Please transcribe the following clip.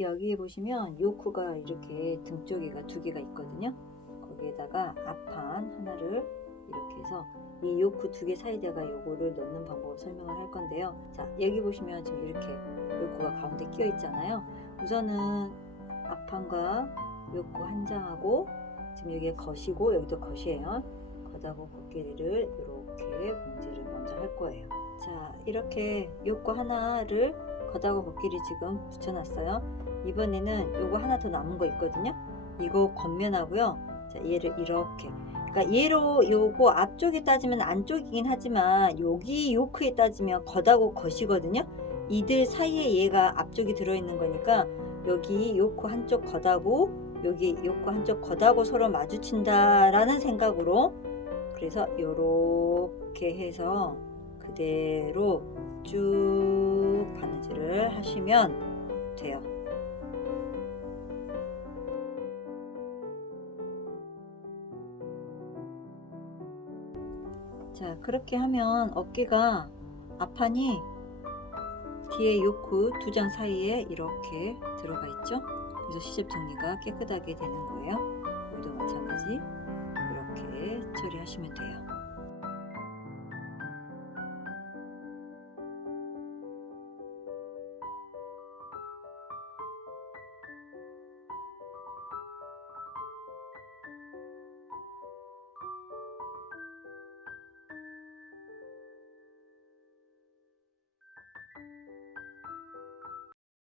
여기 보시면 요크가 이렇게 등 쪽에가 두 개가 있거든요. 거기에다가 앞판 하나를 이렇게 해서 이 요크 두 개 사이에다가 요거를 넣는 방법을 설명을 할 건데요. 자, 여기 보시면 지금 이렇게 요크가 가운데 끼어 있잖아요. 우선은 앞판과 요크 한 장하고 지금 여기에 겉이고 여기도 겉이에요. 겉하고 겉끼리를 이렇게 봉지를 먼저 할 거예요. 자, 이렇게 요크 하나를 겉하고 겉끼리 지금 붙여놨어요. 이번에는 요거 하나 더 남은 거 있거든요. 이거 겉면하고요. 자, 얘를 이렇게. 그러니까 얘로 요거 앞쪽에 따지면 안쪽이긴 하지만 여기 요크에 따지면 겉하고 겉이거든요. 이들 사이에 얘가 앞쪽이 들어있는 거니까 여기 요크 한쪽 겉하고 여기 요크 한쪽 겉하고 서로 마주친다라는 생각으로 그래서 요렇게 해서 그대로 쭉 바느질을 하시면 돼요. 자, 그렇게 하면 어깨가 앞판이 뒤에 요크 두 장 사이에 이렇게 들어가 있죠? 그래서 시접 정리가 깨끗하게 되는 거예요. 여기도 마찬가지 이렇게 처리하시면 돼요.